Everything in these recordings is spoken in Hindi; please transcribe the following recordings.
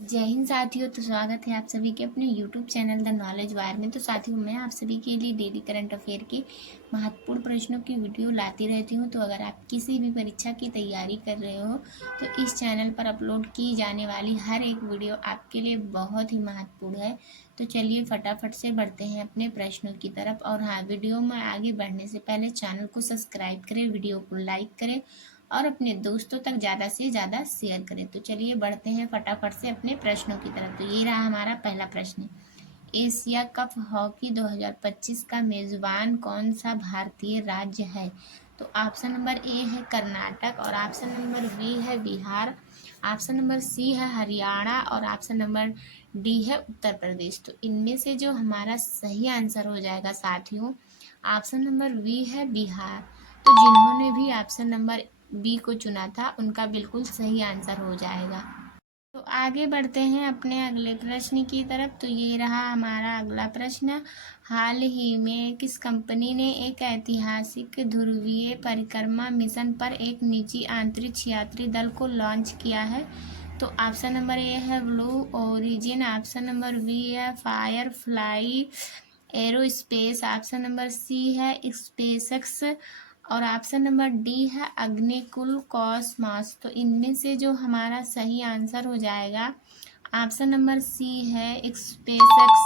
जय हिंद साथियों। तो स्वागत है आप सभी के अपने YouTube channel the knowledge wire में। तो साथियों, मैं आप सभी के लिए डेली करंट अफेयर के महत्वपूर्ण प्रश्नों की वीडियो लाती रहती हूं। तो अगर आप किसी भी परीक्षा की तैयारी कर रहे हो तो इस चैनल पर अपलोड की जाने वाली हर एक वीडियो आपके लिए बहुत ही महत्वपूर्ण है। तो चलिए फटाफट से बढ़ते हैं अपने प्रश्नों की तरफ। और हाँ, वीडियो में आगे बढ़ने से पहले चैनल को सब्सक्राइब करें, वीडियो को लाइक करें और अपने दोस्तों तक ज़्यादा से ज़्यादा शेयर करें। तो चलिए बढ़ते हैं फटाफट से अपने प्रश्नों की तरफ। तो ये रहा हमारा पहला प्रश्न। एशिया कप हॉकी 2025 का मेज़बान कौन सा भारतीय राज्य है? तो ऑप्शन नंबर ए है कर्नाटक, और ऑप्शन नंबर बी है बिहार, ऑप्शन नंबर सी है हरियाणा, और ऑप्शन नंबर डी है उत्तर प्रदेश। तो इनमें से जो हमारा सही आंसर हो जाएगा साथियों, ऑप्शन नंबर बी है बिहार। तो जिन्होंने भी ऑप्शन नंबर बी को चुना था उनका बिल्कुल सही आंसर हो जाएगा। तो आगे बढ़ते हैं अपने अगले प्रश्न की तरफ। तो ये रहा हमारा अगला प्रश्न। हाल ही में किस कंपनी ने एक ऐतिहासिक ध्रुवीय परिक्रमा मिशन पर एक निजी अंतरिक्ष यात्री दल को लॉन्च किया है? तो ऑप्शन नंबर ए है Blue Origin, option number B है Firefly Aerospace, option number C है स्पेसएक्स, और ऑप्शन नंबर डी है अग्निकुल कॉसमॉस। तो इनमें से जो हमारा सही आंसर हो जाएगा ऑप्शन नंबर सी है स्पेसएक्स।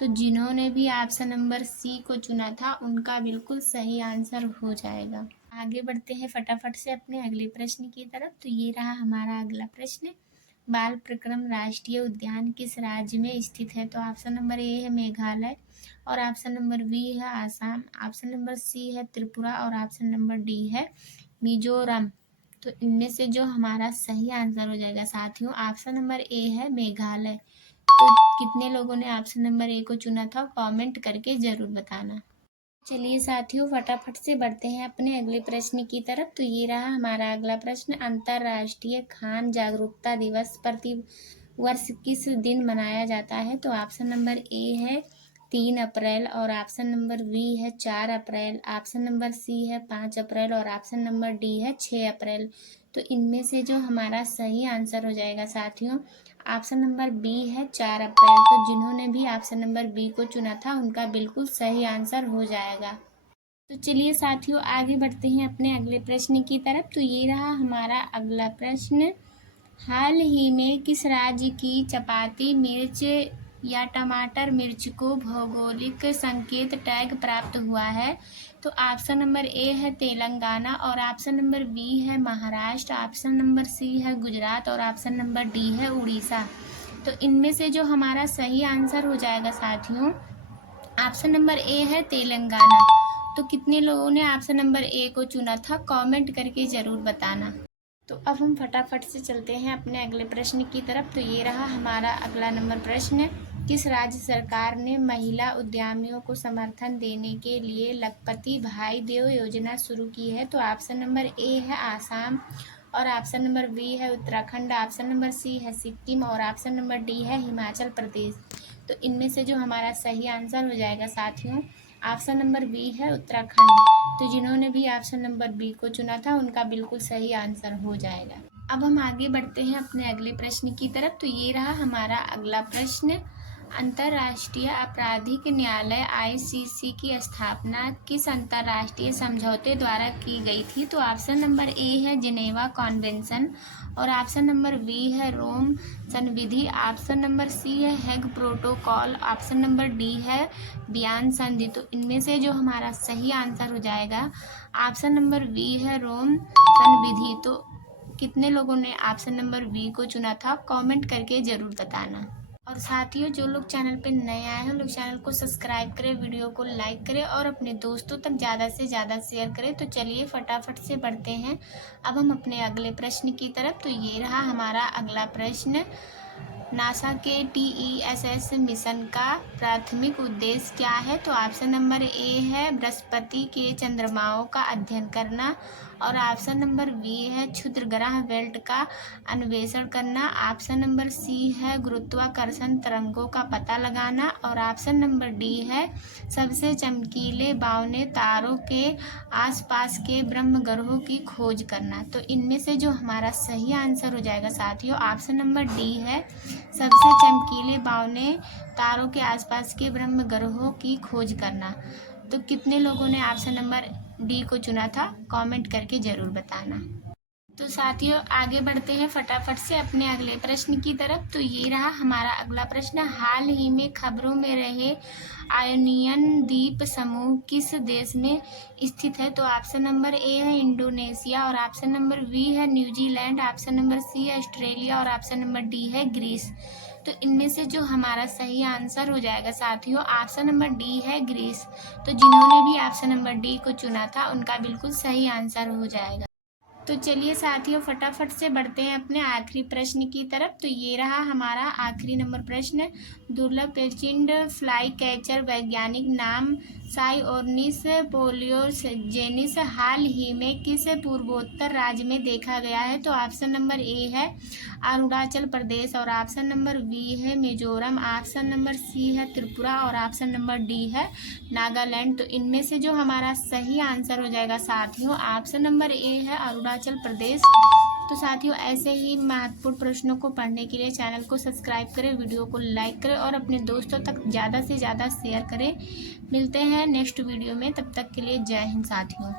तो जिन्होंने भी ऑप्शन नंबर सी को चुना था उनका बिल्कुल सही आंसर हो जाएगा। आगे बढ़ते हैं फटाफट से अपने अगले प्रश्न की तरफ। तो ये रहा हमारा अगला प्रश्न। बाल प्रक्रम राष्ट्रीय उद्यान किस राज्य में स्थित है? तो ऑप्शन नंबर ए है मेघालय, और ऑप्शन नंबर बी है आसाम, ऑप्शन नंबर सी है त्रिपुरा, और ऑप्शन नंबर डी है मिजोरम। तो इनमें से जो हमारा सही आंसर हो जाएगा साथियों, ऑप्शन नंबर ए है मेघालय। तो कितने लोगों ने ऑप्शन नंबर ए को चुना था कमेंट करके ज़रूर बताना। चलिए साथियों फटाफट से बढ़ते हैं अपने अगले प्रश्न की तरफ। तो ये रहा हमारा अगला प्रश्न। अंतर्राष्ट्रीय खान जागरूकता दिवस प्रति वर्ष किस दिन मनाया जाता है? तो ऑप्शन नंबर ए है 3 अप्रैल, और ऑप्शन नंबर बी है 4 अप्रैल, ऑप्शन नंबर सी है 5 अप्रैल, और ऑप्शन नंबर डी है 6 अप्रैल। तो इनमें से जो हमारा सही आंसर हो जाएगा साथियों, ऑप्शन नंबर बी है 4 अप्रैल। तो जिन्होंने भी ऑप्शन नंबर बी को चुना था उनका बिल्कुल सही आंसर हो जाएगा। तो चलिए साथियों आगे बढ़ते हैं अपने अगले प्रश्न की तरफ। तो ये रहा हमारा अगला प्रश्न। हाल ही में किस राज्य की चपाती मिर्च या टमाटर मिर्च को भौगोलिक संकेत टैग प्राप्त हुआ है? तो ऑप्शन नंबर ए है तेलंगाना, और ऑप्शन नंबर बी है महाराष्ट्र, ऑप्शन नंबर सी है गुजरात, और ऑप्शन नंबर डी है उड़ीसा। तो इनमें से जो हमारा सही आंसर हो जाएगा साथियों, ऑप्शन नंबर ए है तेलंगाना। तो कितने लोगों ने ऑप्शन नंबर ए को चुना था कमेंट करके ज़रूर बताना। तो अब हम फटाफट से चलते हैं अपने अगले प्रश्न की तरफ। तो ये रहा हमारा अगला नंबर प्रश्न। किस राज्य सरकार ने महिला उद्यमियों को समर्थन देने के लिए लखपति भाई देव योजना शुरू की है? तो ऑप्शन नंबर ए है आसाम, और ऑप्शन नंबर बी है उत्तराखंड, ऑप्शन नंबर सी है सिक्किम, और ऑप्शन नंबर डी है हिमाचल प्रदेश। तो इनमें से जो हमारा सही आंसर हो जाएगा साथियों, ऑप्शन नंबर बी है उत्तराखंड। तो जिन्होंने भी ऑप्शन नंबर बी को चुना था उनका बिल्कुल सही आंसर हो जाएगा। अब हम आगे बढ़ते हैं अपने अगले प्रश्न की तरफ। तो ये रहा हमारा अगला प्रश्न। अंतर्राष्ट्रीय आपराधिक न्यायालय आईसीसी की स्थापना किस अंतर्राष्ट्रीय समझौते द्वारा की गई थी? तो ऑप्शन नंबर ए है जिनेवा कॉन्वेंशन, और ऑप्शन नंबर बी है रोम संविधि, ऑप्शन नंबर सी है Hague protocol, option number D है बियान संधि। तो इनमें से जो हमारा सही आंसर हो जाएगा ऑप्शन नंबर बी है रोम संविधि। तो कितने लोगों ने ऑप्शन नंबर बी को चुना था कमेंट करके ज़रूर बताना। और साथियों जो लोग चैनल पे नए आए हैं लोग चैनल को सब्सक्राइब करें, वीडियो को लाइक करें और अपने दोस्तों तक ज़्यादा से ज़्यादा शेयर करें। तो चलिए फटाफट से बढ़ते हैं अब हम अपने अगले प्रश्न की तरफ। तो ये रहा हमारा अगला प्रश्न। नासा के TESS मिशन का प्राथमिक उद्देश्य क्या है? तो ऑप्शन नंबर ए है बृहस्पति के चंद्रमाओं का अध्ययन करना, और ऑप्शन नंबर बी है क्षुद्र ग्रह बेल्ट का अन्वेषण करना। ऑप्शन नंबर सी है गुरुत्वाकर्षण तरंगों का पता लगाना। और ऑप्शन नंबर डी है सबसे चमकीले बावने तारों के आसपास के ब्रह्म ग्रहों की खोज करना। तो इनमें से जो हमारा सही आंसर हो जाएगा साथियों, ऑप्शन नंबर डी है सबसे चमकीले बावने तारों के आसपास के ब्रह्म ग्रहों की खोज करना। तो कितने लोगों ने ऑप्शन नंबर डी को चुना था, कमेंट करके ज़रूर बताना। तो साथियों आगे बढ़ते हैं फटाफट से अपने अगले प्रश्न की तरफ। तो ये रहा हमारा अगला प्रश्न। हाल ही में खबरों में रहे आयोनियन द्वीप समूह किस देश में स्थित है? तो ऑप्शन नंबर ए है इंडोनेशिया और ऑप्शन नंबर बी है न्यूजीलैंड, ऑप्शन नंबर सी है ऑस्ट्रेलिया और ऑप्शन नंबर डी है ग्रीस। तो इनमें से जो हमारा सही आंसर हो जाएगा साथियों, ऑप्शन नंबर डी है ग्रीस। तो जिन्होंने भी ऑप्शन नंबर डी को चुना था उनका बिल्कुल सही आंसर हो जाएगा। तो चलिए साथियों फटाफट से बढ़ते हैं अपने आखिरी प्रश्न की तरफ। तो ये रहा हमारा आखिरी नंबर प्रश्न। दुर्लभ पेचिंड फ्लाई कैचर वैज्ञानिक नाम साइओर्निस पोलियोजेनिस हाल ही में किस पूर्वोत्तर राज्य में देखा गया है? तो ऑप्शन नंबर ए है अरुणाचल प्रदेश और ऑप्शन नंबर बी है मिजोरम, ऑप्शन नंबर सी है त्रिपुरा और ऑप्शन नंबर डी है नागालैंड। तो इनमें से जो हमारा सही आंसर हो जाएगा साथियों, ऑप्शन नंबर ए है अरुणाचल प्रदेश। तो साथियों ऐसे ही महत्वपूर्ण प्रश्नों को पढ़ने के लिए चैनल को सब्सक्राइब करें, वीडियो को लाइक करें और अपने दोस्तों तक ज़्यादा से ज़्यादा शेयर करें। मिलते हैं नेक्स्ट वीडियो में, तब तक के लिए जय हिंद साथियों।